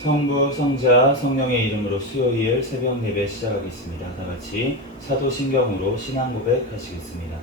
성부, 성자, 성령의 이름으로 수요일 새벽 예배 시작하겠습니다. 다같이 사도신경으로 신앙 고백하시겠습니다.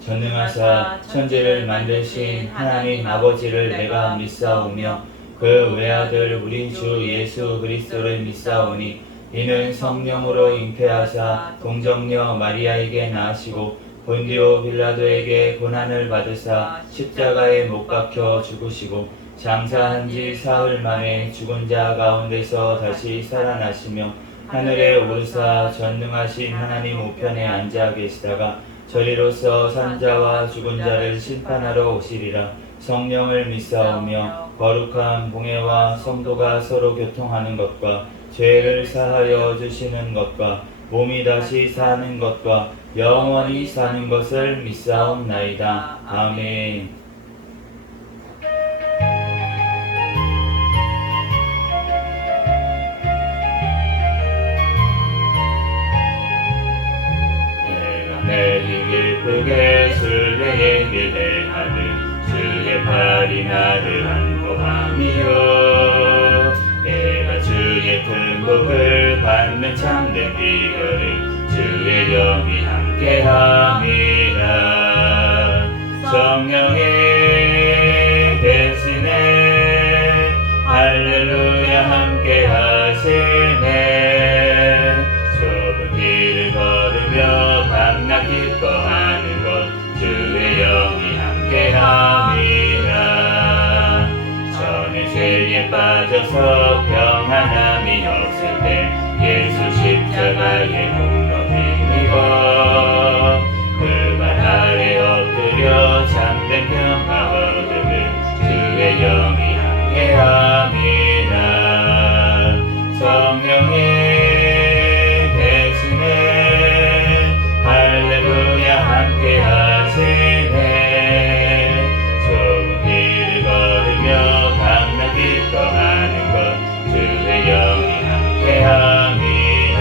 전능하사 천지를 만드신 하나님 아버지를 내가 믿사오며 그 외아들 우리 주 예수 그리스도를 믿사오니 이는 성령으로 잉태하사 동정녀 마리아에게 나으시고 본디오 빌라도에게 고난을 받으사 십자가에 못 박혀 죽으시고 장사한 지 사흘 만에 죽은 자 가운데서 다시 살아나시며 하늘에 오르사 전능하신 하나님 우편에 앉아 계시다가 저리로서 산자와 죽은 자를 심판하러 오시리라. 성령을 믿사오며 거룩한 공회와 성도가 서로 교통하는 것과 죄를 사하여 주시는 것과 몸이 다시 사는 것과 영원히 사는 것을 믿사옵나이다. 아멘. 내리 기쁘게 순례의 길에 하는 주의 팔이 나를 안고함이요 내가 주의 큰 복을 받는 참된 비결을 주의 영이 함께함이라. 성령이 계시네 할렐루야 함께하시네 좁은 길을 걸으며 밤낮 기뻐하는 것 주의 영이 함께함이라. 전에 죄에 빠져서 평안함이 없을 때 예수 십자가의 목록 힘입어 그 발 아래 엎드려 참된 평화 얻음을 주의 영이 함께함이라. 성령이 계시네 할렐루야 함께하시네 좁은 길을 걸으며 밤낮 기뻐하는 것 주의 영이 함께함이라.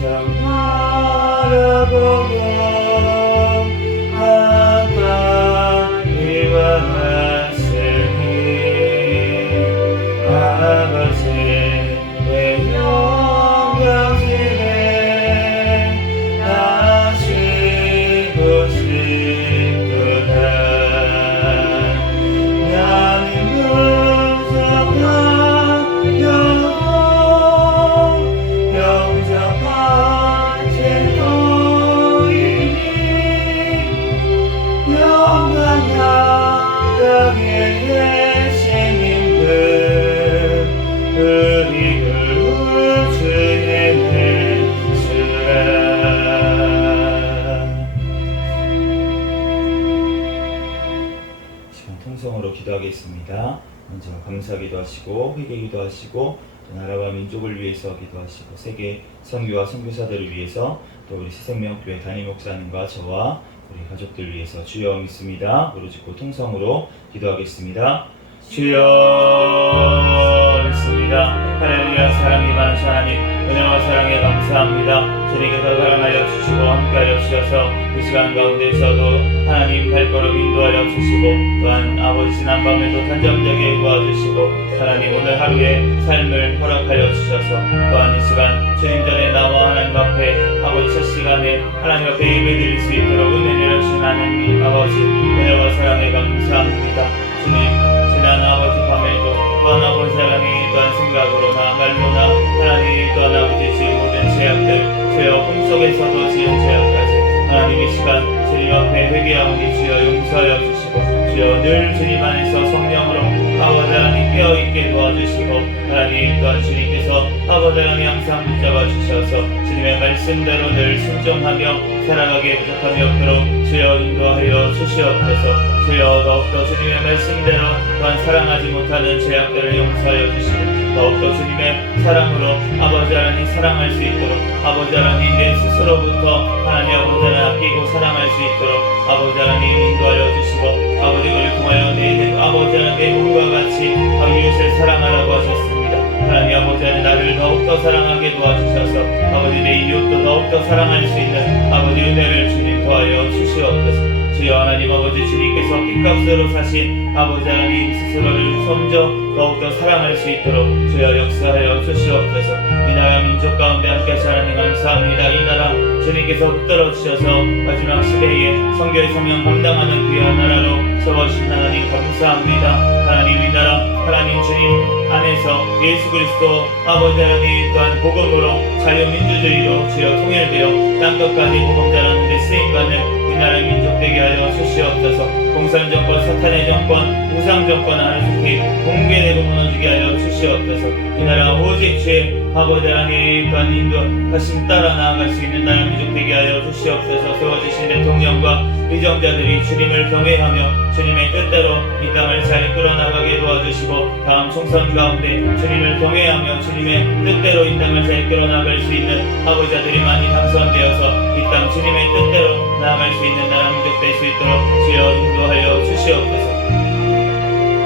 참 바라보고 가까이 왔으니 아버지 내 영광집에 다시고 싶구나. 나는 무섭다 영접한 제도이니 영원한 땅의 예수님들 우리 구주의 예수라. 시간 통성으로 기도하겠습니다. 먼저 감사기도 하시고 회개기도 하시고 또 나라와 민족을 위해서 기도하시고 세계 선교와 선교사들을 위해서 또 우리 새생명교회 담임 목사님과 저와 우리 가족들 위해서 주여 믿습니다. 무릎 꿇고 통성으로 기도하겠습니다. 주여 믿습니다. 할렐루야. 사랑이 많으신 하나님 은혜와 사랑에 감사합니다. 주님께서 사랑하여 주시고 함께하여 주셔서 그 시간 가운데서도 하나님 발걸음 인도하여 주시고 또한 아버지 지난 밤에도 탄정되게 도와주시고 하나님 오늘 하루의 삶을 허락하여 주셔서 또한 이 시간 주님 전에 나와 하나님 앞에 아버지 첫 시간에 하나님 앞에 예배드릴 수 있도록 은혜 내려주신 하나님 아버지 은혜와 사랑에 감사합니다. 주님 지난 아버지 밤에도 또한 아버지 하나님 또한 생각으로나 말로나 하나님 또한 아버지 지은 모든 죄악들 죄어 꿈속에서도 지은 죄악까지 하나님 이 시간 주님 앞에 회개하오니 주여 용서하여 주시고 주여 늘 주님 안에서 성령으로 아버지 하나님 깨어있게 도와주시고 하나님 또한 주님께서 아버지 하나님 항상 붙잡아 주셔서 주님의 말씀대로 늘 순종하며 살아가게 부족함이 없도록 주여 인도하여 주시옵소서. 주여 더욱더 주님의 말씀대로 또한 사랑하지 못하는 죄악들을 용서하여 주시고 더욱더 주님의 사랑으로 아버지 하나님 사랑할 수 있도록 아버지 하나님 내 스스로부터 하나님 아버지 하나님 아끼고 사랑할 수 있도록 아버지 하나님 인도하여 주시고 아버지 그를 통하여 내 아버지 하나님 내 몸과 같이 이웃을 사랑하라고 하셨습니다. 하나님 아버지 하나님 나를 더욱더 사랑하게 도와주셔서 아버지 내 이웃도 더욱더 사랑할 수 있는 아버지 은혜를 주님 더하여 주시옵소서. 주여 하나님 아버지 주님께서 핏값으로 사신 아버지 하나님 스스로를 섬겨 더욱더 사랑할 수 있도록 주여 역사하여 주시옵소서. 이 나라 민족 가운데 함께 하신 하나님 감사합니다. 이 나라 주님께서 붙들어 주셔서 마지막 시대에 선교의 성령 감당하는 귀한 나라로 세워주신 하나님 감사합니다. 하나님 이 나라 하나님 주님 안에서 예수 그리스도 아버지 하나님 또한 복음으로 자유민주주의로 주여 통일되어 땅끝까지 복음 전하는 데 쓰임받는 이 나라 민족 되게 하여 주시옵소서. 공산정권 사탄의 정권 우상 정권 안에 속히 공개되고 무너지게 하여 주시옵소서. 이 나라 오직 주의 아버지 하나님 또한 인도하심 따라 나아갈 수 있는 나라 민족 되게 하여 주시옵소서. 세워주신 대통령과 위정자들이 주님을 경외하며 주님의 뜻대로 이 땅을 잘 끌어나가게 도와주시고 다음 총선 가운데 주님을 경외하며 주님의 뜻대로 이 땅을 잘 끌어나갈 수 있는 아버지들이 많이 당선되어서 이 땅 주님의 뜻대로 나아갈 수 있는 나라 민족 될 수 있도록 주여 인도하여 주시옵소서.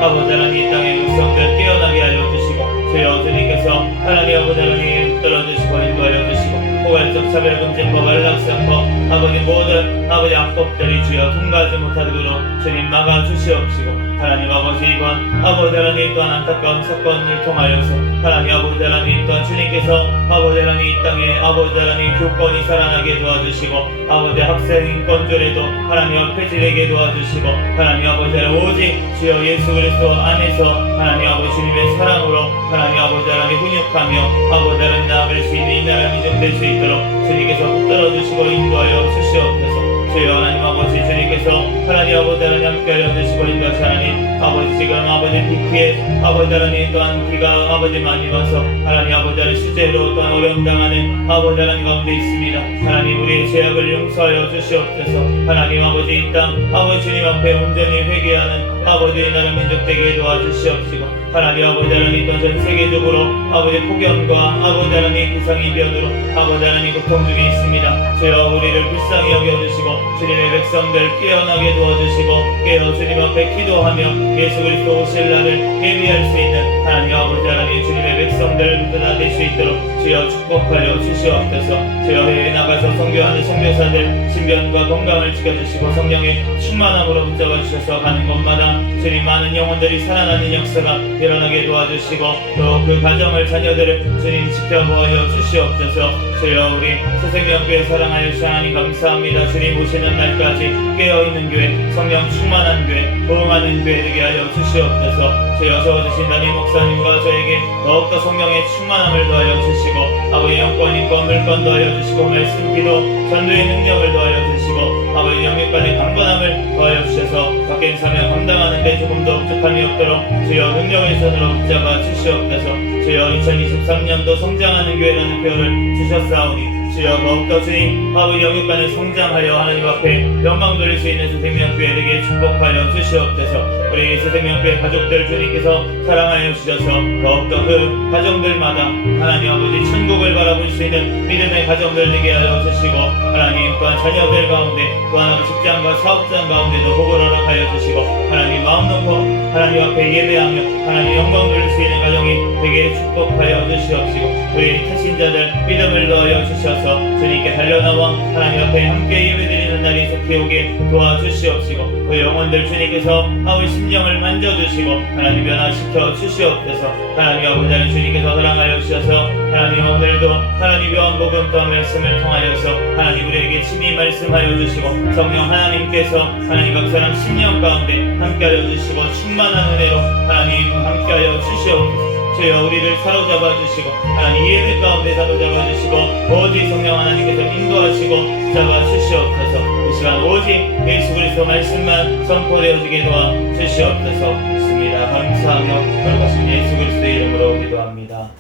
아버지 하나님 이 땅의 육성들 깨어나게 하여 주시고 주여 주님께서 하나님 아버지 하나님 붙들어주시고 인도하여 주시고 포괄적 차별금지법 안락사법 아버지 모든 아버지 악법들이 주여 통과하지 못하도록 주님 막아주시옵시고 하나님 아버지 이번 아버지 하나님 또한 안타까운 사건을 통하여서 하나님 아버지 하나님 또한 주님께서 아버지 하나님 이 땅에 아버지 하나님 교권이 살아나게 도와주시고 아버지 학생 인권조례도 하나님 폐지되게 도와주시고 하나님 아버지 하나님 오직 주여 예수 그리스도 안에서 하나님 아버지 주님의 사랑으로 하나님 아버지 하나님 훈육하며 아버지 하나님 나아갈 수 있는 이 나라 민족 될 수 있도록 주님께서 붙들어주시고 인도하여 주시옵소서. 주여 하나님 아버지 주님께서 하나님 아버지 하나님 함께하여 주시고 인도하시 하나님 아버지 지금 아버지 비피에 아버지 하나님 또한 비가 아버지 많이 와서 하나님 아버지 하나님 수재로 또한 어려움 당하는 아버지 하나님 가운데 있습니다. 하나님 우리의 죄악을 용서하여 주시옵소서. 하나님 아버지 이 땅 아버지 주님 앞에 온전히 회개하는 아버지 나라 민족 되게 도와주시옵시고 하나님 아버지 하나님 또 전 세계적으로 아버지 폭염과 아버지 하나님 기상이변으로 아버지 하나님 고통 중에 있습니다. 주여 우리를 불쌍히 여겨주시고 주님의 백성들 깨어나게 도와주시고 깨어 주님 앞에 기도하며 예수 그리스도 오실 날을 예비할 수 있는 하나님 아버지 하나님 주님의 백성들 다 될 수 있도록 주여 축복하여 주시옵소서. 주여 해외에 나가서 선교하는 선교사들 신변과 건강을 지켜주시고 성령의 충만함으로 붙잡아 주셔서 가는 곳마다 주님 많은 영혼들이 살아나는 역사가 일어나게 도와주시고 또 그 가정을 자녀들을 주님 지켜보아 주시옵소서. 주여 우리 새생명교회 사랑하여 주시 하나님 감사합니다. 주님 오시는 날까지 깨어있는 교회 성령 충만한 교회 부흥하는 교회 되게 하여 주시옵소서. 주여 세워주신 담임 목사님과 저에게 더욱더 성령의 충만함을 더하여 주시고 아버지 영권인과 물권 더하여 주시고 말씀 기도 전도의 능력을 더하여 주시고 아버지 영육간의 강건함을 더하여 주셔서 밖에 사명 감당하는 데 조금 더 부족함이 없도록 주여 능력의 손으로 붙잡아 주시옵소서. 주여 2023년도 성장하는 교회라는 표현을 주셨사오니 주여 더욱더 주님 아버지 영육간을 성장하여 하나님 앞에 영광 돌릴 수 있는 새생명교회 되게 축복하여 주시옵소서. 우리 새생명교회 가족들 주님께서 사랑하여 주셔서 더욱더 그 가정들마다 하나님 아버지 천국을 바라볼 수 있는 믿음의 가정들 되게 하여 주시고 하나님 또한 자녀들 가운데 또한 직장과 사업장 가운데도 복을 허락하여 주시고 하나님 마음 놓고 하나님 앞에 예배하며 하나님 영광 돌릴 수 있는 가정이 되게 축복하여 주시옵시고 우리 태신자들 믿음을 넣어 주셔서 주님께 달려나와 하나님 앞에 함께 예배드리는 날이 속히 오게 도와주시옵시고 그 영혼들 주님께서 아버지 심령을 만져주시고 하나님 변화시켜 주시옵소서. 하나님 아버지 하나님 주님께서 사랑하여 주셔서 하나님 오늘도 하나님 요한복음 또 말씀을 통하여서 하나님 우리에게 친히 말씀하여 주시고 성령 하나님께서 하나님 각 사람 심령 가운데 함께하여 주시고 충만한 은혜로 하나님 함께하여 주시옵소서. 주여 우리를 사로잡아 주시고 하나님 예배 가운데 사로잡아 주시고 오직 성령 하나님께서 인도하시고 잡아 주시옵소서. 이 시간 오직 예수 그리스도 말씀만 선포되어지게 도와 주시옵소서. 믿습니다. 감사하며 걸어가신 예수 그리스도의 이름으로 기도합니다.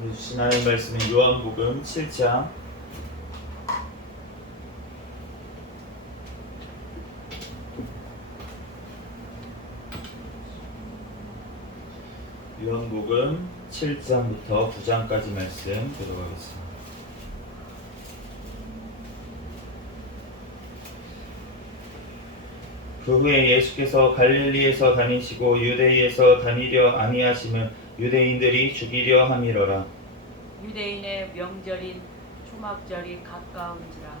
아멘. 주신 하나님 말씀은 요한복음 7장 요한복음 7장부터 9장까지 말씀 들어가겠습니다. 그 후에 예수께서 갈릴리에서 다니시고 유대에서 다니려 아니하심은 유대인들이 죽이려 함이러라. 유대인의 명절인 초막절이 가까운지라.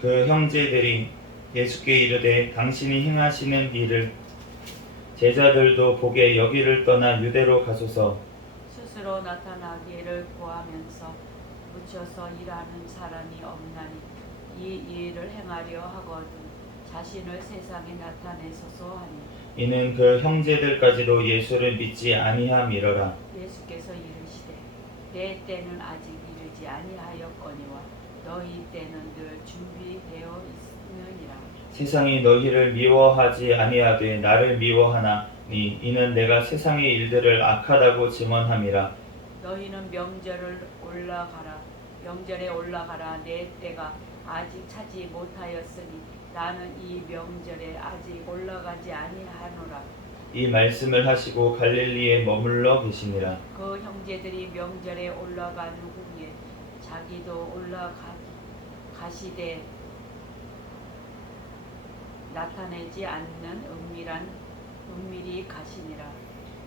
그 형제들이 예수께 이르되 당신이 행하시는 일을 제자들도 보게 여기를 떠나 유대로 가소서. 스스로 나타나기를 구하면서 묻혀서 일하는 사람이 없나니 이 일을 행하려 하거든 자신을 세상에 나타내소서 하니. 이는 그 형제들까지도 예수를 믿지 아니함이러라. 예수께서 이르시되 내 때는 아직 이르지 아니하였거니와 너희 때는 늘 준비되어 있느니라. 세상이 너희를 미워하지 아니하되 나를 미워하나니 이는 내가 세상의 일들을 악하다고 증언함이라. 너희는 명절에 올라가라. 내 때가 아직 차지 못하였으니 나는 이 명절에 아직 올라가지 아니하노라. 이 말씀을 하시고 갈릴리에 머물러 계시니라. 그 형제들이 명절에 올라간 후에 자기도 올라가시되 나타내지 않는 은밀히 가시니라.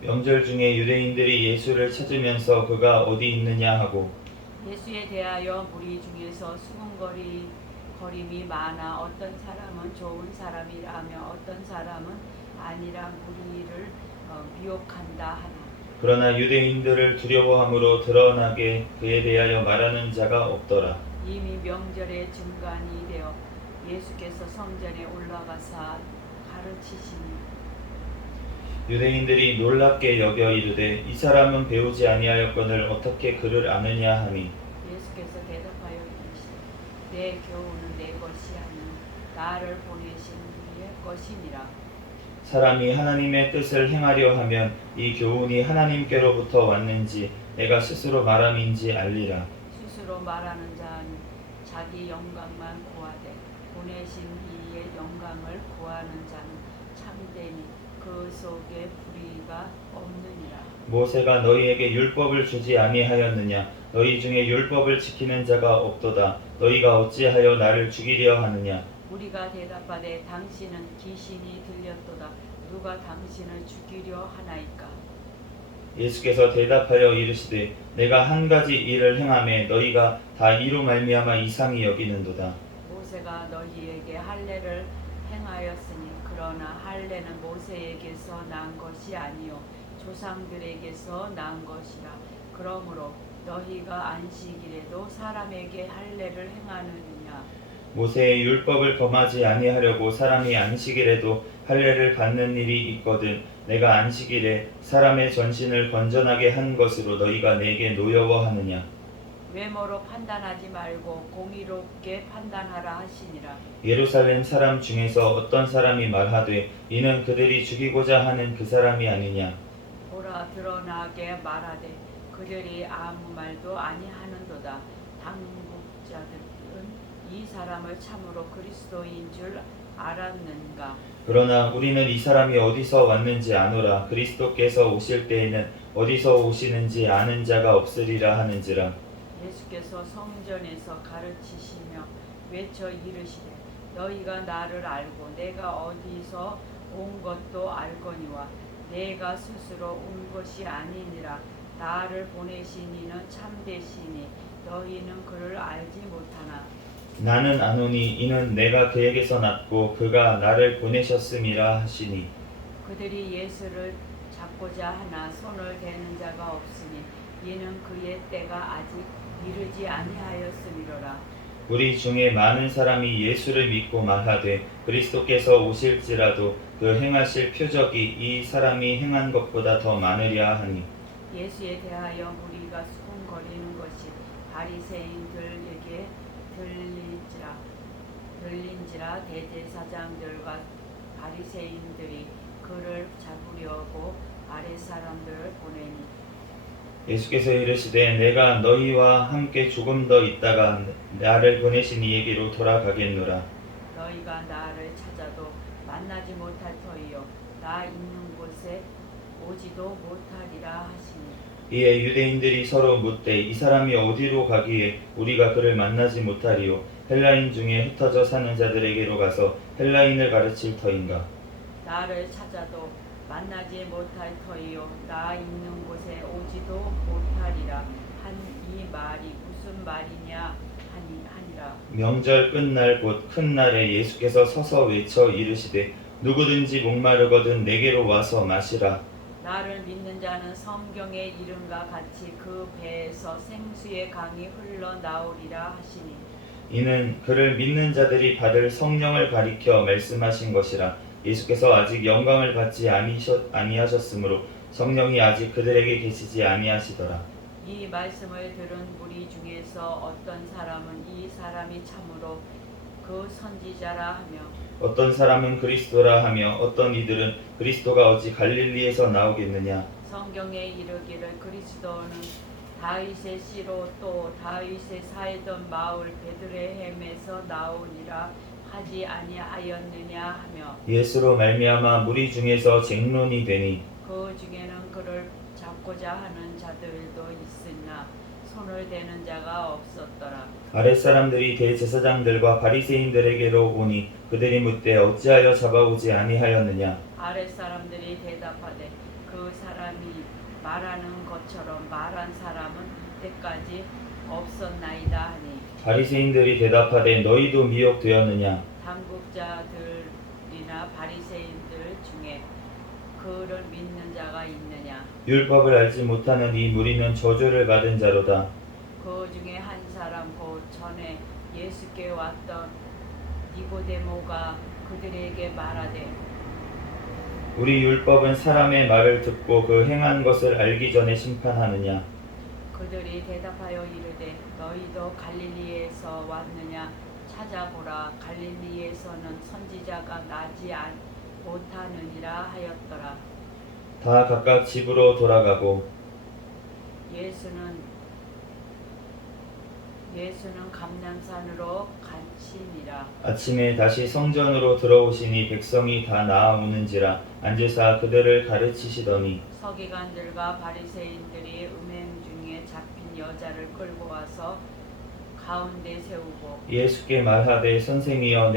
명절 중에 유대인들이 예수를 찾으면서 그가 어디 있느냐 하고 예수에 대하여 무리 중에서 수군거림이 많아 어떤 사람은 좋은 사람이라며 어떤 사람은 아니라 무리를 미혹한다 하나. 그러나 유대인들을 두려워함으로 드러나게 그에 대하여 말하는 자가 없더라. 이미 명절의 중간이 되어 예수께서 성전에 올라가사 가르치시니 유대인들이 놀랍게 여겨 이르되 이 사람은 배우지 아니하였거늘 어떻게 그를 아느냐 하니 예수께서 대답하여 이르시되 내 교훈은 내 것이 아닌 나를 보내신 이의 것이니라. 사람이 하나님의 뜻을 행하려 하면 이 교훈이 하나님께로부터 왔는지 내가 스스로 말함인지 알리라. 스스로 말하는 자는 자기 영광만 구하되 보내신 이의 영광을 구하는 자는 참되니 그 속에 불의가 없느니라. 모세가 너희에게 율법을 주지 아니하였느냐? 너희 중에 율법을 지키는 자가 없도다. 너희가 어찌하여 나를 죽이려 하느냐? 우리가 대답하되 당신은 귀신이 들렸도다. 누가 당신을 죽이려 하나이까? 예수께서 대답하여 이르시되 내가 한 가지 일을 행하매 너희가 다 이로 말미암아 이상히 여기는도다. 모세가 너희에게 할례를 행하였으니 그러나 할례는 모세에게서 난 것이 아니요 조상들에게서 난 것이라. 그러므로 너희가 안식일에도 사람에게 할례를 행하느냐? 모세의 율법을 범하지 아니하려고 사람이 안식일에도 할례를 받는 일이 있거든 내가 안식일에 사람의 전신을 건전하게 한 것으로 너희가 내게 노여워하느냐? 외모로 판단하지 말고 공의롭게 판단하라 하시니라. 예루살렘 사람 중에서 어떤 사람이 말하되 이는 그들이 죽이고자 하는 그 사람이 아니냐? 보라 드러나게 말하되 그들이 아무 말도 아니하는도다. 당국자들은 이 사람을 참으로 그리스도인 줄 알았는가? 그러나 우리는 이 사람이 어디서 왔는지 아노라. 그리스도께서 오실 때에는 어디서 오시는지 아는 자가 없으리라 하는지라. 예수께서 성전에서 가르치시며 외쳐 이르시되 너희가 나를 알고 내가 어디서 온 것도 알거니와 내가 스스로 온 것이 아니니라. 나를 보내신 이는 참되시니 너희는 그를 알지 못하나 나는 아노니 이는 내가 그에게서 났고 그가 나를 보내셨음이라 하시니. 그들이 예수를 잡고자 하나 손을 대는 자가 없으니 이는 그의 때가 아직 이르지 아니하였음이로라. 우리 중에 많은 사람이 예수를 믿고 말하되 그리스도께서 오실지라도 그 행하실 표적이 이 사람이 행한 것보다 더 많으랴 하니. 예수에 대하여 무리가 수군거리는 것이 바리새인들에게 들린지라 대제사장들과 바리새인들이 그를 잡으려고 아랫 사람들을 보내니 예수께서 이르시되 내가 너희와 함께 조금 더 있다가 나를 보내신 이에게로 돌아가겠노라. 너희가 나를 찾아도 만나지 못할 터이요 나 있는 곳에 오지도 못하리라 하시니. 이에 유대인들이 서로 묻되 이 사람이 어디로 가기에 우리가 그를 만나지 못하리요? 헬라인 중에 흩어져 사는 자들에게로 가서 헬라인을 가르칠 터인가? 나를 찾아도 만나지 못할 터이요 나 있는 곳에 오지도 못하리라 한 이 말이 무슨 말이냐 하니라. 명절 끝날 곧 큰 날에 예수께서 서서 외쳐 이르시되 누구든지 목마르거든 내게로 와서 마시라. 나를 믿는 자는 성경의 이름과 같이 그 배에서 생수의 강이 흘러나오리라 하시니. 이는 그를 믿는 자들이 받을 성령을 가리켜 말씀하신 것이라. 예수께서 아직 영광을 받지 아니하셨으므로 성령이 아직 그들에게 계시지 아니하시더라. 이 말씀을 들은 무리 중에서 어떤 사람은 이 사람이 참으로 그 선지자라 하며 어떤 사람은 그리스도라 하며 어떤 이들은 그리스도가 어찌 갈릴리에서 나오겠느냐. 성경에 이르기를 그리스도는 다윗의 씨로 또 다윗의 살던 마을 베들레헴에서 나오니라 하지 아니하였느냐 하며 예수로 말미암아 무리 중에서 쟁론이 되니 그 중에는 그를 잡고자 하는 자들도 있으나 손을 대는 자가 없었더라. 아랫사람들이 대제사장들과 바리새인들에게로 오니 그들이 묻되 어찌하여 잡아오지 아니하였느냐. 아랫사람들이 대답하되 그 사람이 말하는 것처럼 말한 사람은 이때까지 없었나이다 하니. 바리새인들이 대답하되 너희도 미혹되었느냐. 당국자들이나 바리새인들 중에 그를 믿는 자가 있느냐. 율법을 알지 못하는 이 무리는 저주를 받은 자로다. 그 중에 한 사람 곧 전에 예수께 왔던 니고데모가 그들에게 말하되 우리 율법은 사람의 말을 듣고 그 행한 것을 알기 전에 심판하느냐. 그들이 대답하여 이르되 너희도 갈릴리에서 왔느냐. 찾아보라 갈릴리에서는 선지자가 나지 못하느니라 하였더라. 다 각각 집으로 돌아가고 예수는 감람산으로 가시니라. 아침에 다시 성전으로 들어오시니 백성이 다 나아오는지라 앉으사 그들을 가르치시더니 서기관들과 바리새인들이 음행 중에 잡힌 여자를 끌고 와서 가운데 세우고 예수께 말하되 선생이여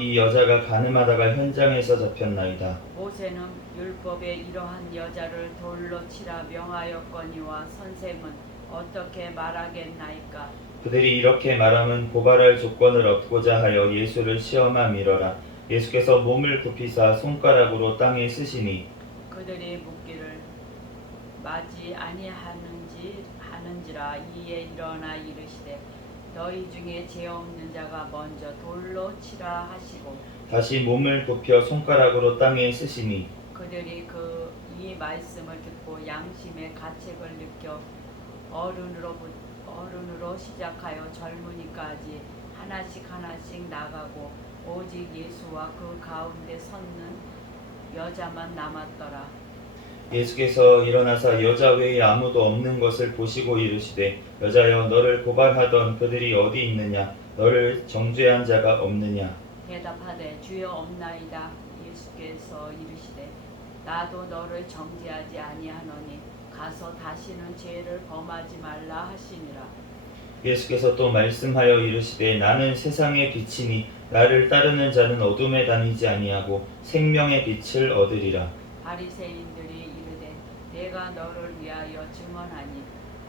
이 여자가 가늠하다가 현장에서 잡혔나이다. 모세는 율법에 이러한 여자를 돌로 치라 명하였거니와 선생은 어떻게 말하겠나이까. 그들이 이렇게 말하면 고발할 조건을 얻고자 하여 예수를 시험함이러라. 예수께서 몸을 굽히사 손가락으로 땅에 쓰시니 그들이 묻기를 마지 아니하는지라. 이에 일어나 이르시되 너희 중에 죄 없는 자가 먼저 돌로 치라 하시고 다시 몸을 굽혀 손가락으로 땅에 쓰시니 그들이 이 말씀을 듣고 양심의 가책을 느껴 어른으로 시작하여 젊은이까지 하나씩 나가고 오직 예수와 그 가운데 섰는 여자만 남았더라. 예수께서 일어나사 여자 외에 아무도 없는 것을 보시고 이르시되 여자여 너를 고발하던 그들이 어디 있느냐 너를 정죄한 자가 없느냐. 대답하되 주여 없나이다. 예수께서 이르시되 나도 너를 정죄하지 아니하노니 가서 다시는 죄를 범하지 말라 하시니라. 예수께서 또 말씀하여 이르시되 나는 세상의 빛이니 나를 따르는 자는 어둠에 다니지 아니하고 생명의 빛을 얻으리라. 바리새인들이 이르되 내가 너를 위하여 증언하니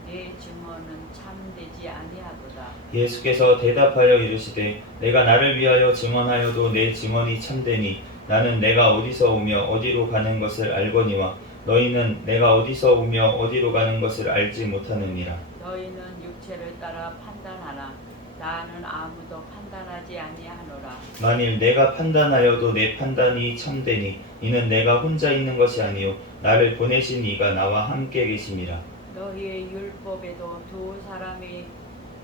내 증언은 참되지 아니하도다. 예수께서 대답하여 이르시되 내가 나를 위하여 증언하여도 내 증언이 참되니 나는 내가 어디서 오며 어디로 가는 것을 알거니와 너희는 내가 어디서 오며 어디로 가는 것을 알지 못하느니라. 너희는 육체를 따라 판단하나 나는 아무도 판단하지 아니하노라. 만일 내가 판단하여도 내 판단이 참되니 이는 내가 혼자 있는 것이 아니요 나를 보내신 이가 나와 함께 계심이라. 너희의 율법에도 두 사람의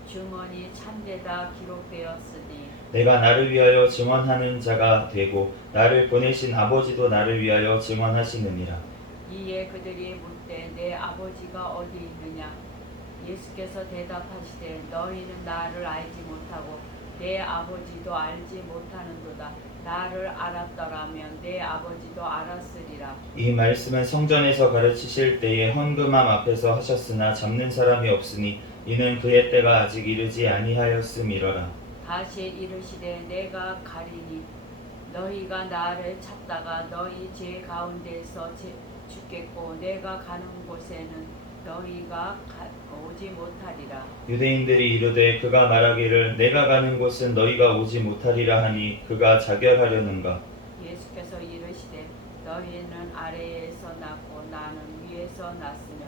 증언이 참되다 기록되었으니 내가 나를 위하여 증언하는 자가 되고 나를 보내신 아버지도 나를 위하여 증언하시느니라. 이에 그들이 묻되 내 아버지가 어디 있느냐. 예수께서 대답하시되 너희는 나를 알지 못하고 내 아버지도 알지 못하는도다. 나를 알았더라면 내 아버지도 알았으리라. 이 말씀은 성전에서 가르치실 때에 헌금함 앞에서 하셨으나 잡는 사람이 없으니 이는 그의 때가 아직 이르지 아니하였음이러라. 다시 이르시되 내가 가리니 너희가 나를 찾다가 너희 죄 가운데서 죽겠고 내가 가는 곳에는 너희가 오지 못하리라. 유대인들이 이르되 그가 말하기를 내가 가는 곳은 너희가 오지 못하리라 하니 그가 자결하려는가. 예수께서 이르시되 너희는 아래에서 났고 나는 위에서 났으며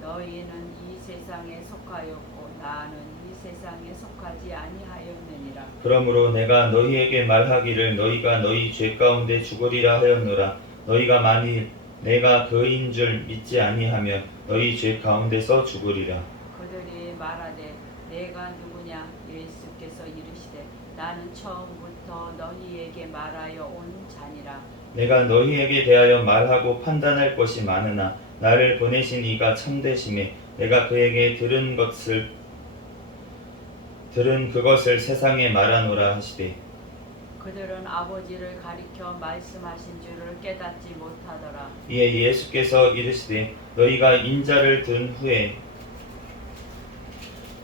너희는 이 세상에 속하였고 나는 이 세상에 속하지 아니하였느니라. 그러므로 내가 너희에게 말하기를 너희가 너희 죄 가운데 죽으리라 하였노라. 너희가 만일 내가 그인 줄 믿지 아니하면 너희 죄 가운데서 죽으리라. 그들이 말하되 내가 누구냐. 예수께서 이르시되 나는 처음부터 너희에게 말하여 온 자니라. 내가 너희에게 대하여 말하고 판단할 것이 많으나 나를 보내신 이가 참되심에 내가 그에게 들은 그것을 세상에 말하노라 하시되 그들은 아버지를 가리켜 말씀하신 줄을 깨닫지 못하더라. 이에 예수께서 이르시되 너희가 인자를 든 후에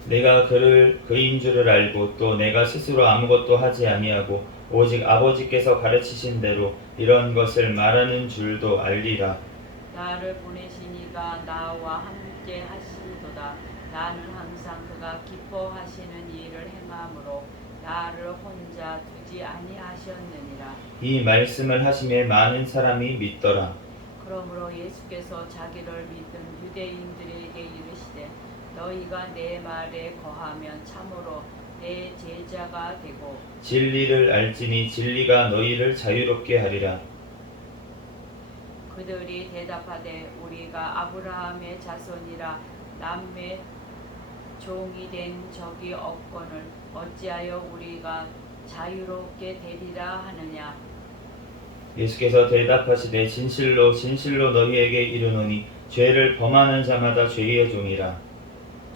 내가 그인 줄을 알고 또 내가 스스로 아무것도 하지 아니하고 오직 아버지께서 가르치신 대로 이런 것을 말하는 줄도 알리라. 나를 보내신 이가 나와 함께 하시도다. 나는 항상 그가 기뻐하시는 일을 행함으로 나를 혼자 두지 아니하셨느니라. 이 말씀을 하심에 많은 사람이 믿더라. 그러므로 예수께서 자기를 믿은 유대인들에게 이르시되 너희가 내 말에 거하면 참으로 내 제자가 되고 진리를 알지니 진리가 너희를 자유롭게 하리라. 그들이 대답하되 우리가 아브라함의 자손이라 남의 종이 된 적이 없거늘 어찌하여 우리가 자유롭게 되리라 하느냐. 예수께서 대답하시되 진실로 진실로 너희에게 이르노니 죄를 범하는 자마다 죄의 종이라.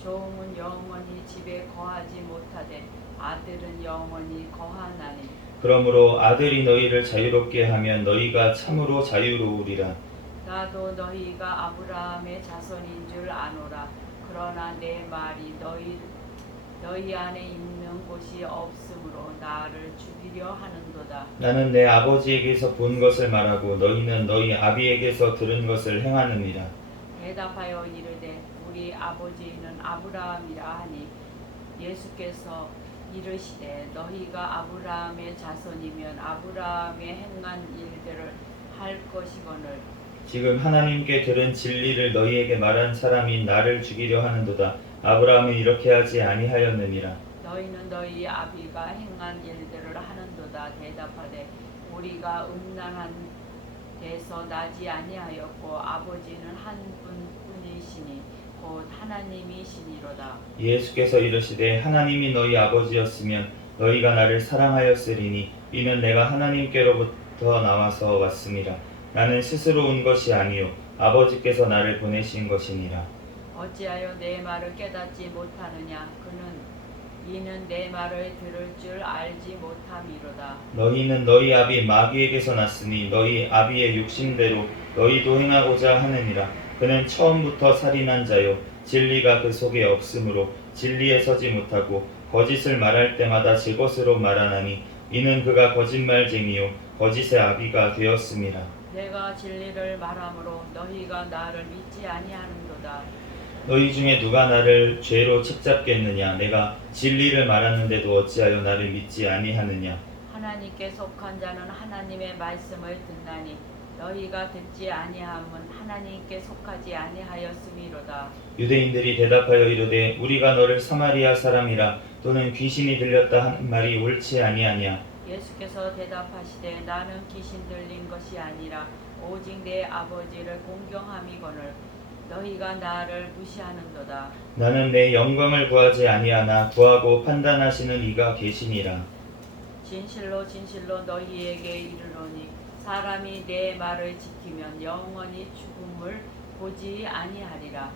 종은 영원히 집에 거하지 못하되 아들은 영원히 거하나니. 그러므로 아들이 너희를 자유롭게 하면 너희가 참으로 자유로우리라. 나도 너희가 아브라함의 자손인 줄 아노라. 그러나 내 말이 너희 안에 있는 곳이 없으므로 나를 죽이려 하는도다. 나는 내 아버지에게서 본 것을 말하고 너희는 너희 아비에게서 들은 것을 행하느니라. 대답하여 이르되 우리 아버지는 아브라함이라 하니 예수께서 이르시되 너희가 아브라함의 자손이면 아브라함의 행한 일들을 할 것이거늘. 지금 하나님께 들은 진리를 너희에게 말한 사람이 나를 죽이려 하는도다. 아브라함은 이렇게 하지 아니하였느니라. 너희는 너희 아비가 행한 일들을 하는도다. 대답하되 우리가 음란한 데서 나지 아니하였고 아버지는 한 분뿐이시니 곧 하나님이시니로다. 예수께서 이르시되 하나님이 너희 아버지였으면 너희가 나를 사랑하였으리니 이는 내가 하나님께로부터 나와서 왔음이라. 나는 스스로 온 것이 아니요 아버지께서 나를 보내신 것이니라. 어찌하여 내 말을 깨닫지 못하느냐. 이는 내 말을 들을 줄 알지 못함이로다. 너희는 너희 아비 마귀에게서 났으니 너희 아비의 육신대로 너희도 행하고자 하느니라. 그는 처음부터 살인한 자요 진리가 그 속에 없으므로 진리에 서지 못하고 거짓을 말할 때마다 제 것으로 말하나니 이는 그가 거짓말쟁이요 거짓의 아비가 되었음이라. 내가 진리를 말하므로 너희가 나를 믿지 아니하는도다. 너희 중에 누가 나를 죄로 책잡겠느냐. 내가 진리를 말하는데도 어찌하여 나를 믿지 아니하느냐. 하나님께 속한 자는 하나님의 말씀을 듣나니 너희가 듣지 아니함은 하나님께 속하지 아니하였음이로다. 유대인들이 대답하여 이르되 우리가 너를 사마리아 사람이라 또는 귀신이 들렸다 하는 말이 옳지 아니하냐. 예수께서 대답하시되 나는 귀신 들린 것이 아니라 오직 내 아버지를 공경함이거늘 너희가 나를 무시하는도다. 나는 내 영광을 구하지 아니하나 구하고 판단하시는 이가 계시니라. 진실로 진실로 너희에게 이르노니 사람이 내 말을 지키면 영원히 죽음을 보지 아니하리라.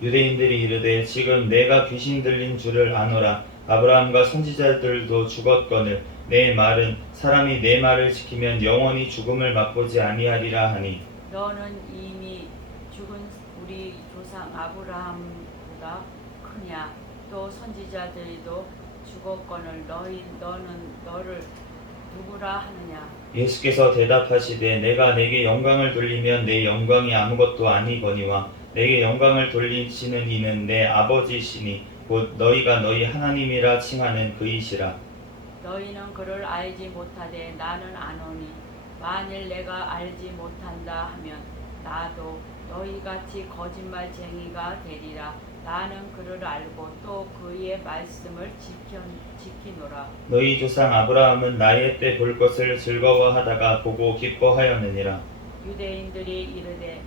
유대인들이 이르되 지금 내가 귀신 들린 줄을 아노라. 아브라함과 선지자들도 죽었거늘 내 말은 사람이 내 말을 지키면 영원히 죽음을 맛보지 아니하리라 하니. 너는 이미 죽은 우리 조상 아브라함보다 크냐. 또 선지자들도 죽었거늘 너는 너를 누구라 하느냐. 예수께서 대답하시되 내가 내게 영광을 돌리면 내 영광이 아무것도 아니거니와 내게 영광을 돌리시는 이는 내 아버지시니 곧 너희가 너희 하나님이라 칭하는 그이시라. 너희는 그를 알지 못하되 나는 아노니 만일 내가 알지 못한다 하면 나도 너희같이 거짓말쟁이가 되리라. 나는 그를 알고 또 그의 말씀을 지키노라. 너희 조상 아브라함은 나의 때 볼 것을 즐거워하다가 보고 기뻐하였느니라. 유대인들이 이르되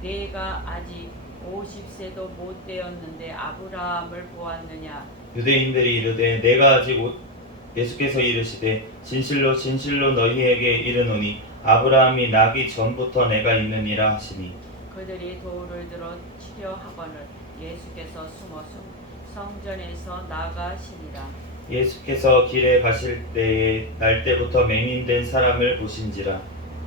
내가 아직 50세도 못 되었는데 아브라함을 보았느냐. 유대인들이 이르되 내가 아직 예수께서 이르시되 진실로 진실로 너희에게 이르노니 아브라함이 나기 전부터 내가 있느니라 하시니. 그들이 돌을 들어 치려 하거늘 예수께서 숨어 성전에서 나가시니라. 예수께서 길에 가실 때에 날 때부터 맹인된 사람을 보신지라.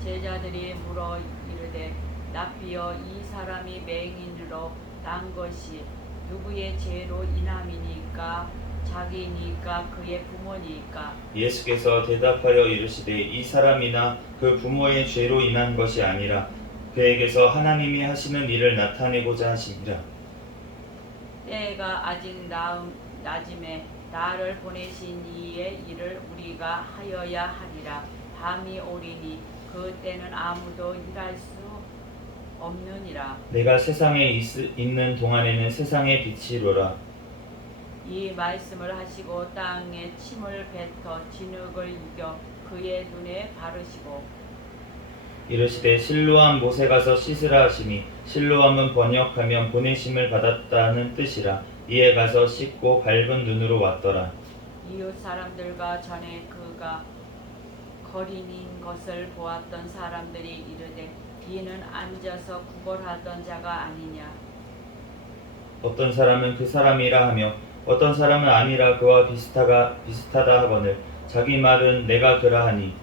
제자들이 물어 이르되 납비여 이 사람이 맹인으로 난 것이 누구의 죄로 인함이니까 자기니까 그의 부모니까. 예수께서 대답하여 이르시되 이 사람이나 그 부모의 죄로 인한 것이 아니라 그에게서 하나님이 하시는 일을 나타내고자 하시니라. 때가 아직 낮음에 나를 보내신 이의 일을 우리가 하여야 하리라. 밤이 오리니 그 때는 아무도 일할 수 없느니라. 내가 세상에 있는 동안에는 세상의 빛이로라. 이 말씀을 하시고 땅에 침을 뱉어 진흙을 이겨 그의 눈에 바르시고 이르시되 실로암 못에 가서 씻으라 하시니 실로암은 번역하면 보내심을 받았다는 뜻이라. 이에 가서 씻고 밝은 눈으로 왔더라. 이웃 사람들과 전에 그가 거린인 것을 보았던 사람들이 이르되 이는 앉아서 구걸하던 자가 아니냐. 어떤 사람은 그 사람이라 하며 어떤 사람은 아니라 그와 비슷하다 하거늘 자기 말은 내가 그라 하니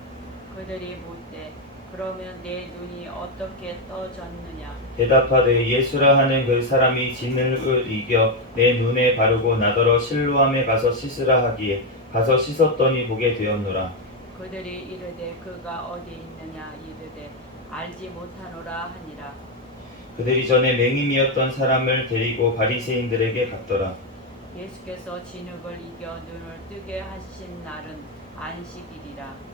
그들이 묻되 그러면 내 눈이 어떻게 떠졌느냐. 대답하되 예수라 하는 그 사람이 진흙을 이겨 내 눈에 바르고 나더러 실로암에 가서 씻으라 하기에 가서 씻었더니 보게 되었노라. 그들이 이르되 그가 어디 있느냐. 이르되 알지 못하노라 하니라. 그들이 전에 맹인이었던 사람을 데리고 바리새인들에게 갔더라. 예수께서 진흙을 이겨 눈을 뜨게 하신 날은 안식일이라.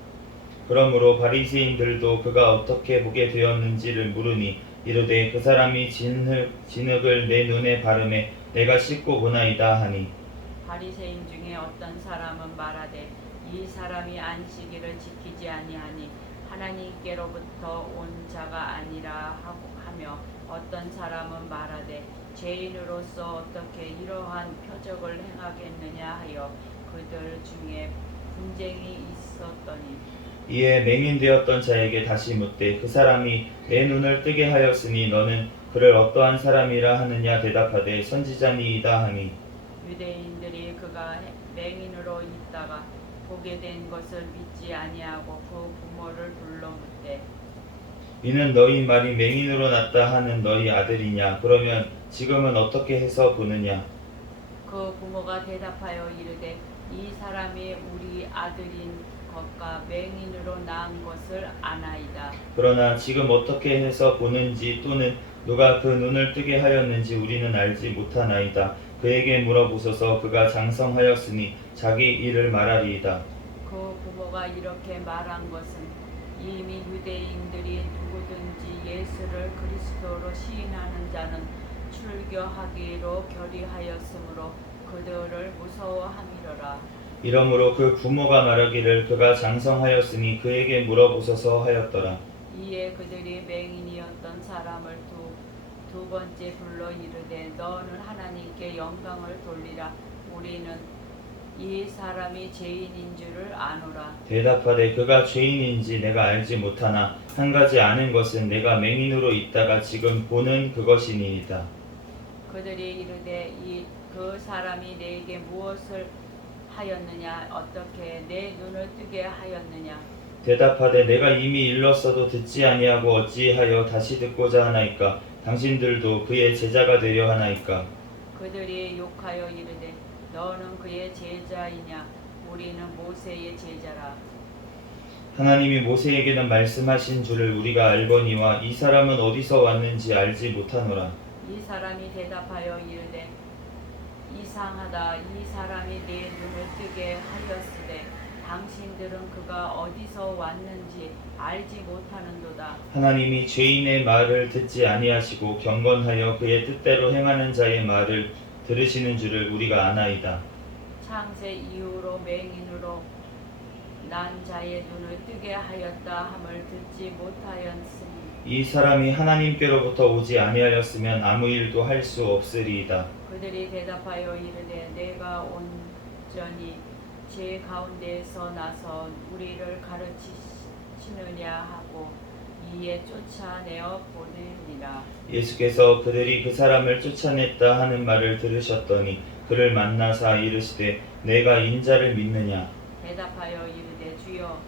그러므로 바리새인들도 그가 어떻게 보게 되었는지를 물으니 이르되 그 사람이 진흙을 내 눈에 바르매 내가 씻고 보나이다 하니 바리새인 중에 어떤 사람은 말하되 이 사람이 안식일을 지키지 아니하니 하나님께로부터 온 자가 아니라 하며 어떤 사람은 말하되 죄인으로서 어떻게 이러한 표적을 행하겠느냐 하여 그들 중에 분쟁이 있었더니 이에 맹인되었던 자에게 다시 묻되 그 사람이 내 눈을 뜨게 하였으니 너는 그를 어떠한 사람이라 하느냐 대답하되 선지자니이다 하니 유대인들이 그가 맹인으로 있다가 보게 된 것을 믿지 아니하고 그 부모를 불러 묻되 이는 너희 말이 맹인으로 났다 하는 너희 아들이냐 그러면 지금은 어떻게 해서 보느냐 그 부모가 대답하여 이르되 이 사람이 우리 아들인 것과 맹인으로 낳은 것을 아나이다. 그러나 지금 어떻게 해서 보는지 또는 누가 그 눈을 뜨게 하였는지 우리는 알지 못하나이다. 그에게 물어보소서. 그가 장성하였으니 자기 일을 말하리이다. 그 부모가 이렇게 말한 것은 이미 유대인들이 누구든지 예수를 그리스도로 시인하는 자는 출교하기로 결의하였으므로 그들을 무서워함이로라. 이러므로 그 부모가 말하기를 그가 장성하였으니 그에게 물어보소서 하였더라. 이에 그들이 맹인이었던 사람을 두 번째 불러 이르되 너는 하나님께 영광을 돌리라. 우리는 이 사람이 죄인인 줄을 아노라. 대답하되 그가 죄인인지 내가 알지 못하나 한 가지 아는 것은 내가 맹인으로 있다가 지금 보는 그것이니이다. 그들이 이르되 그 사람이 내게 무엇을 하였느냐. 어떻게 내 눈을 뜨게 하였느냐. 대답하되 내가 이미 일렀어도 듣지 아니하고 어찌하여 다시 듣고자 하나이까. 당신들도 그의 제자가 되려 하나이까. 그들이 욕하여 이르되 너는 그의 제자이냐. 우리는 모세의 제자라. 하나님이 모세에게는 말씀하신 줄을 우리가 알거니와 이 사람은 어디서 왔는지 알지 못하노라. 이 사람이 대답하여 이르되 이상하다. 이 사람이 내 눈을 뜨게 하였으되 당신들은 그가 어디서 왔는지 알지 못하는도다. 하나님이 죄인의 말을 듣지 아니하시고 경건하여 그의 뜻대로 행하는 자의 말을 들으시는 줄을 우리가 아나이다. 창세 이후로 맹인으로 난 자의 눈을 뜨게 하였다 함을 듣지 못하였으니 이 사람이 하나님께로부터 오지 아니하였으면 아무 일도 할 수 없으리이다. 그들이 대답하여 이르되 내가 온전히 제 가운데에서 나서 우리를 가르치시느냐 하고 이에 쫓아내어 보내니라. 예수께서 그들이 그 사람을 쫓아냈다 하는 말을 들으셨더니 그를 만나사 이르시되 내가 인자를 믿느냐. 대답하여 이르되 주여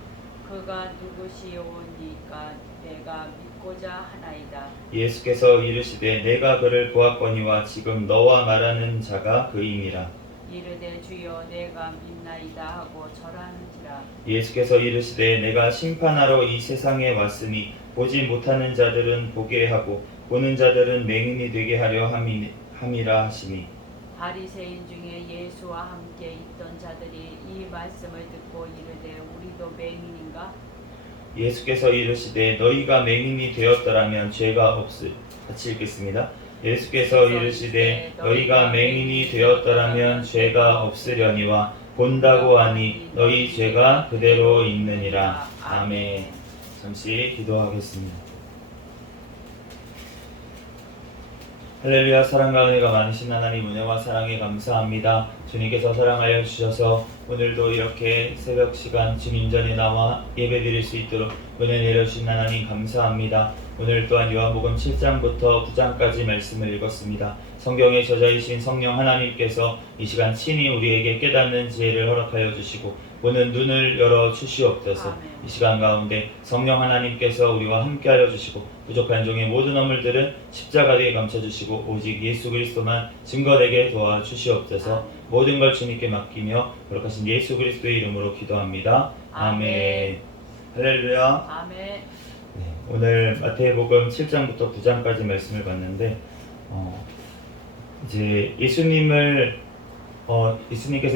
그가 누구시오니까 내가 믿고자 하나이다. 예수께서 이르시되 내가 그를 보았거니와 지금 너와 말하는 자가 그이니라. 이르되 주여 내가 믿나이다 하고 절하는지라. 예수께서 이르시되 내가 심판하러 이 세상에 왔으니 보지 못하는 자들은 보게 하고 보는 자들은 맹인이 되게 하려 함이라 하시니 바리새인 중에 예수와 함께 있던 자들이 이 말씀을 듣고 이르되 우리도 맹인인가? 예수께서 이르시되 너희가 맹인이 되었더라면 죄가 없으 같이 읽겠습니다. 예수께서 이르시되 너희가 맹인이 되었더라면 죄가 없으려니와 본다고 하니 너희 죄가 그대로 있느니라. 아멘. 잠시 기도하겠습니다. 할렐루야. 사랑과 은혜가 많으신 하나님 은혜와 사랑에 감사합니다. 주님께서 사랑하여 주셔서 오늘도 이렇게 새벽 시간 주님 전에 나와 예배드릴 수 있도록 은혜 내려주신 하나님 감사합니다. 오늘 또한 요한복음 7장부터 9장까지 말씀을 읽었습니다. 성경의 저자이신 성령 하나님께서 이 시간 친히 우리에게 깨닫는 지혜를 허락하여 주시고 보는 눈을 열어 주시옵소서. 아멘. 이 시간 가운데 성령 하나님께서 우리와 함께하여 주시고 부족한 종의 모든 허물들은 십자가에 감춰주시고 오직 예수 그리스도만 증거되게 도와주시옵소서. 아멘. 모든 걸 주님께 맡기며 거룩하신 예수 그리스도의 이름으로 기도합니다. 아멘. 할렐루야. 아멘. 네, 오늘 마태복음 7장부터 9장까지 말씀을 봤는데 이제 예수님께서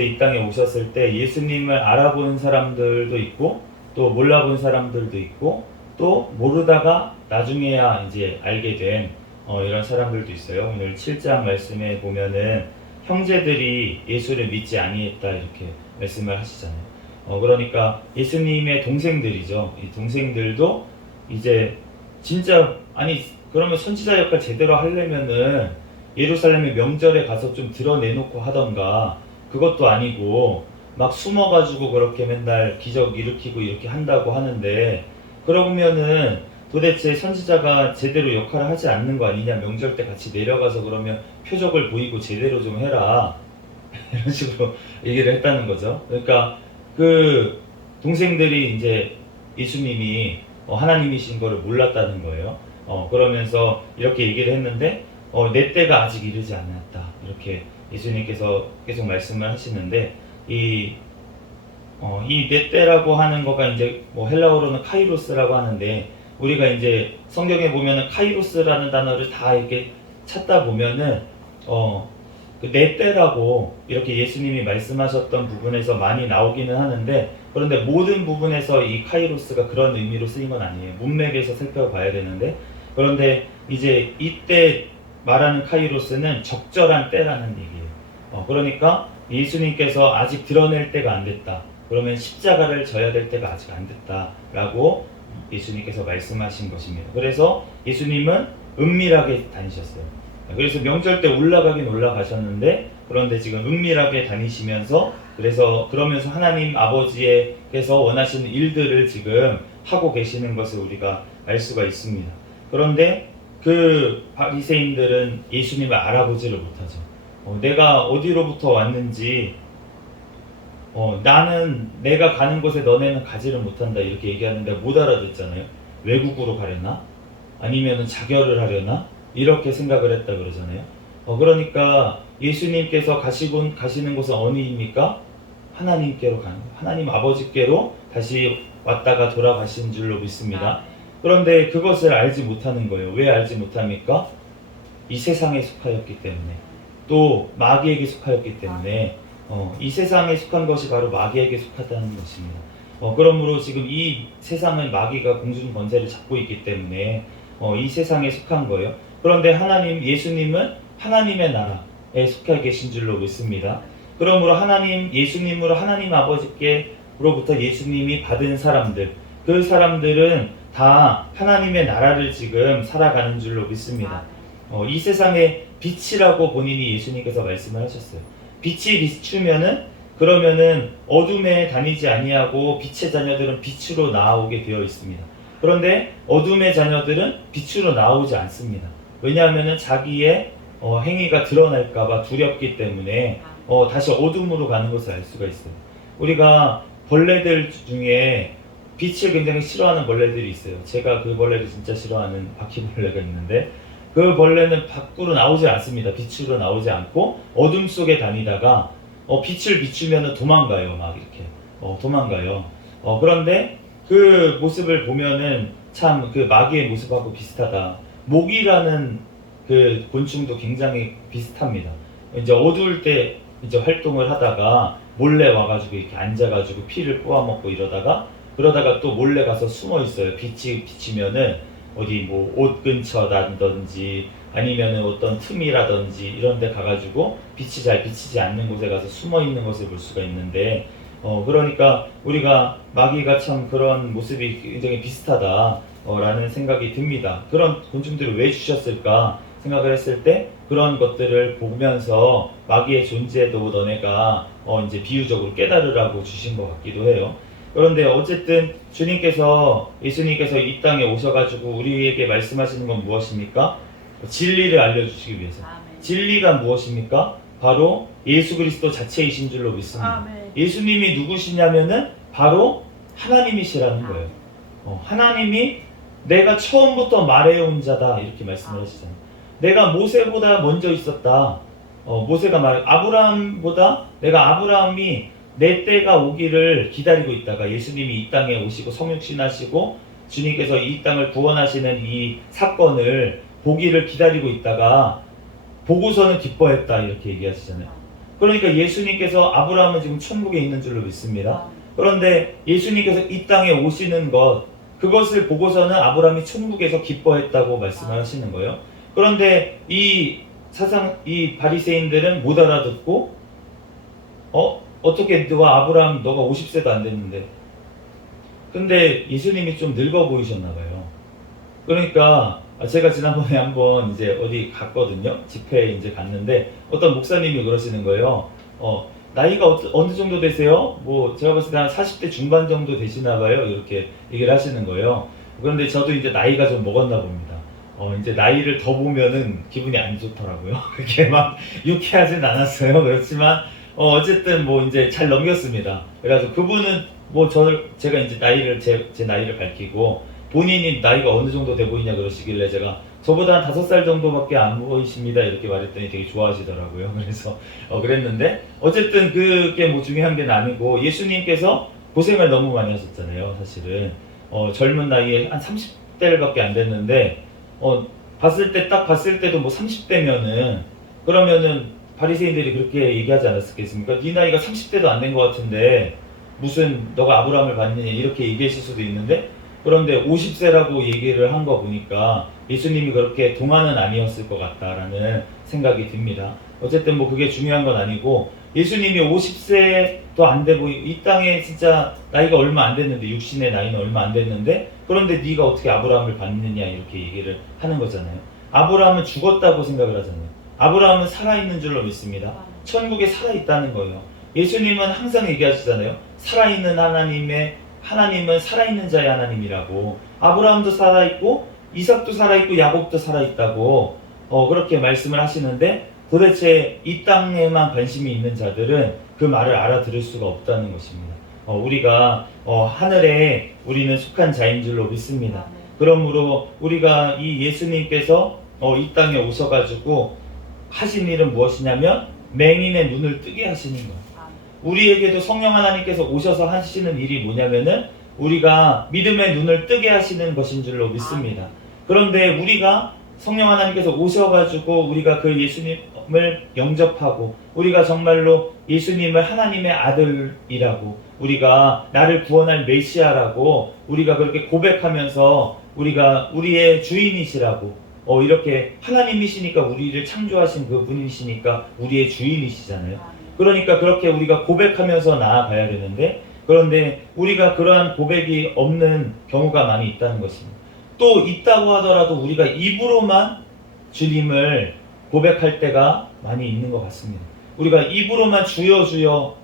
이 땅에 오셨을 때 예수님을 알아본 사람들도 있고 또 몰라본 사람들도 있고 또 모르다가 나중에야 이제 알게 된 이런 사람들도 있어요. 오늘 7장 말씀에 보면은 형제들이 예수를 믿지 아니했다 이렇게 말씀을 하시잖아요. 그러니까 예수님의 동생들이죠. 이 동생들도 이제 진짜 그러면 선지자 역할 제대로 하려면은 예루살렘의 명절에 가서 좀 드러내놓고 하던가 그것도 아니고 막 숨어가지고 그렇게 맨날 기적 일으키고 이렇게 한다고 하는데 그러면은 도대체 선지자가 제대로 역할을 하지 않는 거 아니냐. 명절 때 같이 내려가서 그러면 표적을 보이고 제대로 좀 해라 이런 식으로 얘기를 했다는 거죠. 그러니까 그 동생들이 이제 예수님이 하나님이신 거를 몰랐다는 거예요. 그러면서 이렇게 얘기를 했는데 내 때가 아직 이르지 않았다 이렇게 예수님께서 계속 말씀을 하시는데 이 내 때라고 하는 거가 이제 뭐 헬라어로는 카이로스라고 하는데 우리가 이제 성경에 보면은 카이로스라는 단어를 다 이렇게 찾다 보면은 그 내 때라고 이렇게 예수님이 말씀하셨던 부분에서 많이 나오기는 하는데 그런데 모든 부분에서 이 카이로스가 그런 의미로 쓰인 건 아니에요. 문맥에서 살펴봐야 되는데 그런데 이제 이때 말하는 카이로스는 적절한 때라는 얘기예요. 그러니까 예수님께서 아직 드러낼 때가 안 됐다. 그러면 십자가를 져야 될 때가 아직 안 됐다라고 예수님께서 말씀하신 것입니다. 그래서 예수님은 은밀하게 다니셨어요. 그래서 명절 때 올라가긴 올라가셨는데 그런데 지금 은밀하게 다니시면서 그러면서 하나님 아버지께서 원하시는 일들을 지금 하고 계시는 것을 우리가 알 수가 있습니다. 그런데 그 바리새인들은 예수님을 알아보지를 못하죠. 내가 어디로부터 왔는지 나는 내가 가는 곳에 너네는 가지를 못한다 이렇게 얘기하는데 못 알아듣잖아요. 외국으로 가려나? 아니면 자결을 하려나? 이렇게 생각을 했다 그러잖아요. 그러니까 예수님께서 가시는 곳은 어디입니까? 하나님께로 가는 거예요. 하나님 아버지께로 다시 왔다가 돌아가신 줄로 믿습니다. 그런데 그것을 알지 못하는 거예요. 왜 알지 못합니까? 이 세상에 속하였기 때문에 또 마귀에게 속하였기 때문에 이 세상에 속한 것이 바로 마귀에게 속하다는 것입니다. 그러므로 지금 이 세상은 마귀가 공중 권세를 잡고 있기 때문에 이 세상에 속한 거예요. 그런데 예수님은 하나님의 나라에 속해 계신 줄로 믿습니다. 그러므로 예수님으로 하나님 아버지께로부터 예수님이 받은 사람들, 그 사람들은 다 하나님의 나라를 지금 살아가는 줄로 믿습니다. 이 세상의 빛이라고 본인이 예수님께서 말씀을 하셨어요. 빛이 비추면은 그러면은 어둠에 다니지 아니하고 빛의 자녀들은 빛으로 나오게 되어 있습니다. 그런데 어둠의 자녀들은 빛으로 나오지 않습니다. 왜냐하면은 자기의 행위가 드러날까봐 두렵기 때문에 다시 어둠으로 가는 것을 알 수가 있어요. 우리가 벌레들 중에 빛을 굉장히 싫어하는 벌레들이 있어요. 제가 그 벌레를 진짜 싫어하는 바퀴벌레가 있는데 그 벌레는 밖으로 나오지 않습니다. 빛으로 나오지 않고 어둠 속에 다니다가 빛을 비추면 도망가요. 막 이렇게 도망가요. 그런데 그 모습을 보면은 참 그 마귀의 모습하고 비슷하다. 모기라는 그 곤충도 굉장히 비슷합니다. 이제 어두울 때 이제 활동을 하다가 몰래 와가지고 이렇게 앉아가지고 피를 꼬아먹고 그러다가 또 몰래 가서 숨어 있어요. 빛이 비치면은 어디 뭐 옷 근처라든지 아니면은 어떤 틈이라든지 이런 데 가가지고 빛이 잘 비치지 않는 곳에 가서 숨어 있는 것을 볼 수가 있는데 그러니까 우리가 마귀가 참 그런 모습이 굉장히 비슷하다라는 생각이 듭니다. 그런 곤충들을 왜 주셨을까 생각을 했을 때 그런 것들을 보면서 마귀의 존재도 너네가 이제 비유적으로 깨달으라고 주신 것 같기도 해요. 그런데 어쨌든 예수님께서 이 땅에 오셔가지고 우리에게 말씀하시는 건 무엇입니까? 진리를 알려주시기 위해서. 진리가 무엇입니까? 바로 예수 그리스도 자체이신 줄로 믿습니다. 아멘. 예수님이 누구시냐면은 바로 하나님이시라는 거예요. 하나님이 내가 처음부터 말해온 자다 이렇게 말씀을 하시잖아요. 내가 모세보다 먼저 있었다. 모세가 아브라함보다 내가 아브라함이 내 때가 오기를 기다리고 있다가 예수님이 이 땅에 오시고 성육신하시고 주님께서 이 땅을 구원하시는 이 사건을 보기를 기다리고 있다가 보고서는 기뻐했다 이렇게 얘기하시잖아요. 그러니까 예수님께서 아브라함은 지금 천국에 있는 줄로 믿습니다. 그런데 예수님께서 이 땅에 오시는 그것을 보고서는 아브라함이 천국에서 기뻐했다고 말씀을 하시는 거예요. 그런데 이 바리새인들은 못 알아듣고 어떻게 너가 아브라함 너가 50세도 안 됐는데, 근데 예수님이 좀 늙어 보이셨나 봐요. 그러니까 제가 지난번에 한번 이제 어디 갔거든요. 집회에 이제 갔는데 어떤 목사님이 그러시는 거예요. 나이가 어느 정도 되세요? 뭐 제가 봤을 때 한 40대 중반 정도 되시나 봐요. 이렇게 얘기를 하시는 거예요. 그런데 저도 이제 나이가 좀 먹었나 봅니다. 이제 나이를 더 보면은 기분이 안 좋더라고요. 그렇게 막 유쾌하진 않았어요. 그렇지만 어쨌든 뭐 이제 잘 넘겼습니다. 그래서 그분은 뭐 제가 이제 제 나이를 밝히고 본인이 나이가 어느 정도 돼 보이냐 그러시길래 제가 저보다 한 5살 정도밖에 안 보이십니다 이렇게 말했더니 되게 좋아하시더라고요. 그래서 그랬는데 어쨌든 그게 뭐 중요한 게 아니고 예수님께서 고생을 너무 많이 하셨잖아요. 사실은 젊은 나이에 한 30대밖에 안 됐는데 딱 봤을 때도 뭐 30대면은 그러면은 바리새인들이 그렇게 얘기하지 않았겠습니까? 네 나이가 30대도 안 된 것 같은데 무슨 너가 아브라함을 봤느냐 이렇게 얘기했을 수도 있는데, 그런데 50세라고 얘기를 한 거 보니까 예수님이 그렇게 동안은 아니었을 것 같다라는 생각이 듭니다. 어쨌든 뭐 그게 중요한 건 아니고 예수님이 50세도 안 돼 이 땅에 진짜 나이가 얼마 안 됐는데 육신의 나이는 얼마 안 됐는데 그런데 네가 어떻게 아브라함을 봤느냐 이렇게 얘기를 하는 거잖아요. 아브라함은 죽었다고 생각을 하잖아요. 아브라함은 살아있는 줄로 믿습니다. 천국에 살아있다는 거예요. 예수님은 항상 얘기하시잖아요. 살아있는 하나님은 살아있는 자의 하나님이라고. 아브라함도 살아있고 이삭도 살아있고 야곱도 살아있다고 그렇게 말씀을 하시는데, 도대체 이 땅에만 관심이 있는 자들은 그 말을 알아들을 수가 없다는 것입니다. 우리가 하늘에 우리는 속한 자인 줄로 믿습니다. 그러므로 우리가 이 예수님께서 이 땅에 오셔가지고 하신 일은 무엇이냐면 맹인의 눈을 뜨게 하시는 거예요. 우리에게도 성령 하나님께서 오셔서 하시는 일이 뭐냐면은 우리가 믿음의 눈을 뜨게 하시는 것인 줄로 믿습니다. 그런데 우리가 성령 하나님께서 오셔가지고 우리가 그 예수님을 영접하고 우리가 정말로 예수님을 하나님의 아들이라고, 우리가 나를 구원할 메시아라고 우리가 그렇게 고백하면서 우리가 우리의 주인이시라고 이렇게 하나님이시니까 우리를 창조하신 그 분이시니까 우리의 주인이시잖아요. 그러니까 그렇게 우리가 고백하면서 나아가야 되는데, 그런데 우리가 그러한 고백이 없는 경우가 많이 있다는 것입니다. 또 있다고 하더라도 우리가 입으로만 주님을 고백할 때가 많이 있는 것 같습니다. 우리가 입으로만 주여 주여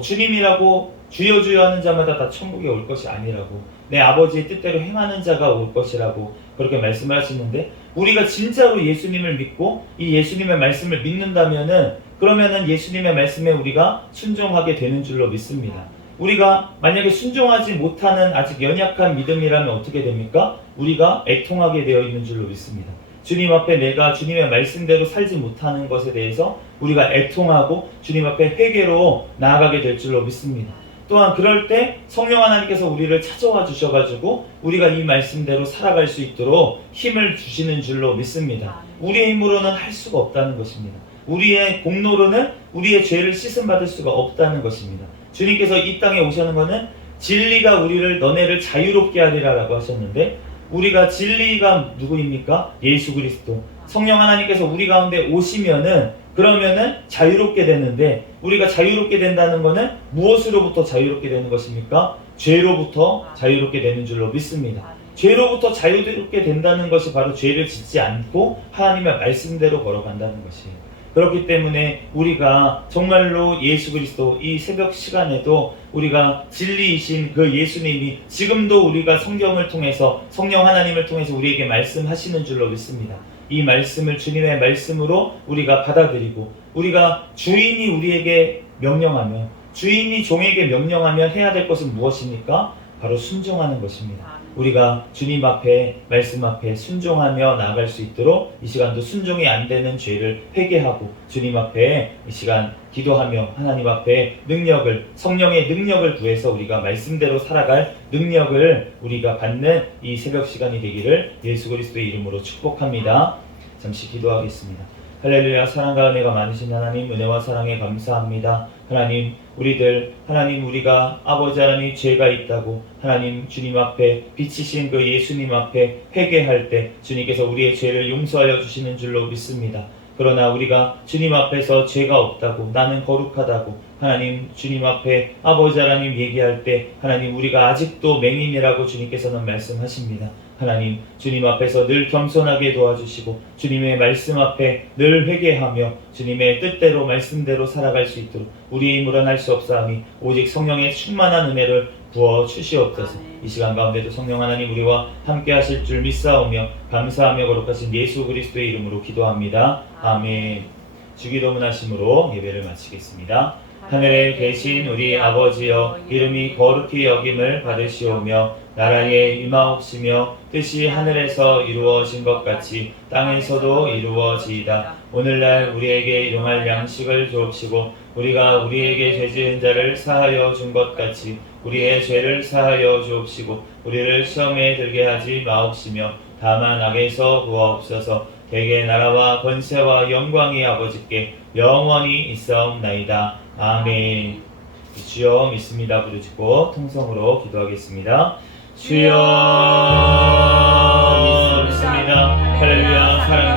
주님이라고 주여 주여 하는 자마다 다 천국에 올 것이 아니라고, 내 아버지의 뜻대로 행하는 자가 올 것이라고 그렇게 말씀을 하시는데, 우리가 진짜로 예수님을 믿고 이 예수님의 말씀을 믿는다면은 그러면은 예수님의 말씀에 우리가 순종하게 되는 줄로 믿습니다. 우리가 만약에 순종하지 못하는 아직 연약한 믿음이라면 어떻게 됩니까? 우리가 애통하게 되어 있는 줄로 믿습니다. 주님 앞에 내가 주님의 말씀대로 살지 못하는 것에 대해서 우리가 애통하고 주님 앞에 회개로 나아가게 될 줄로 믿습니다. 또한 그럴 때 성령 하나님께서 우리를 찾아와 주셔가지고 우리가 이 말씀대로 살아갈 수 있도록 힘을 주시는 줄로 믿습니다. 우리의 힘으로는 할 수가 없다는 것입니다. 우리의 공로로는 우리의 죄를 씻음받을 수가 없다는 것입니다. 주님께서 이 땅에 오시는 것은 진리가 우리를 너네를 자유롭게 하리라 라고 하셨는데, 우리가 진리가 누구입니까? 예수 그리스도. 성령 하나님께서 우리 가운데 오시면은 그러면은 자유롭게 되는데, 우리가 자유롭게 된다는 것은 무엇으로부터 자유롭게 되는 것입니까? 죄로부터 자유롭게 되는 줄로 믿습니다. 죄로부터 자유롭게 된다는 것이 바로 죄를 짓지 않고 하나님의 말씀대로 걸어간다는 것이에요. 그렇기 때문에 우리가 정말로 예수 그리스도 이 새벽 시간에도 우리가 진리이신 그 예수님이 지금도 우리가 성경을 통해서 성령 하나님을 통해서 우리에게 말씀하시는 줄로 믿습니다. 이 말씀을 주님의 말씀으로 우리가 받아들이고 우리가 주인이 우리에게 명령하면 주인이 종에게 명령하면 해야 될 것은 무엇입니까? 바로 순종하는 것입니다. 우리가 주님 앞에 말씀 앞에 순종하며 나아갈 수 있도록 이 시간도 순종이 안 되는 죄를 회개하고 주님 앞에 이 시간 기도하며 하나님 앞에 능력을 성령의 능력을 구해서 우리가 말씀대로 살아갈 능력을 우리가 받는 이 새벽 시간이 되기를 예수 그리스도의 이름으로 축복합니다. 잠시 기도하겠습니다. 할렐루야. 사랑과 은혜가 많으신 하나님, 은혜와 사랑에 감사합니다. 하나님, 하나님 우리가 아버지 하나님 죄가 있다고 하나님 주님 앞에 비치신 그 예수님 앞에 회개할 때 주님께서 우리의 죄를 용서하여 주시는 줄로 믿습니다. 그러나 우리가 주님 앞에서 죄가 없다고 나는 거룩하다고 하나님 주님 앞에 아버지 하나님 얘기할 때 하나님 우리가 아직도 맹인이라고 주님께서는 말씀하십니다. 하나님 주님 앞에서 늘 겸손하게 도와주시고 주님의 말씀 앞에 늘 회개하며 주님의 뜻대로 말씀대로 살아갈 수 있도록 우리의 힘으로는 할 수 없사오니 오직 성령의 충만한 은혜를 부어 주시옵소서. 이 시간 가운데도 성령 하나님 우리와 함께 하실 줄 믿사오며 감사하며 거룩하신 예수 그리스도의 이름으로 기도합니다. 아멘. 주기도문하심으로 예배를 마치겠습니다. 하늘에 계신 우리 아버지여, 이름이 거룩히 여김을 받으시오며 나라에 임하옵시며 뜻이 하늘에서 이루어진 것 같이 땅에서도 이루어지이다. 오늘날 우리에게 일용할 양식을 주옵시고 우리가 우리에게 죄 지은 자를 사하여 준 것 같이 우리의 죄를 사하여 주옵시고 우리를 시험에 들게 하지 마옵시며 다만 악에서 구하옵소서. 대개 나라와 권세와 영광이 아버지께 영원히 있사옵나이다. 아멘. 주여 믿습니다 부르짖고 통성으로 기도하겠습니다. 주여 믿습니다. 할렐루야. 사랑하는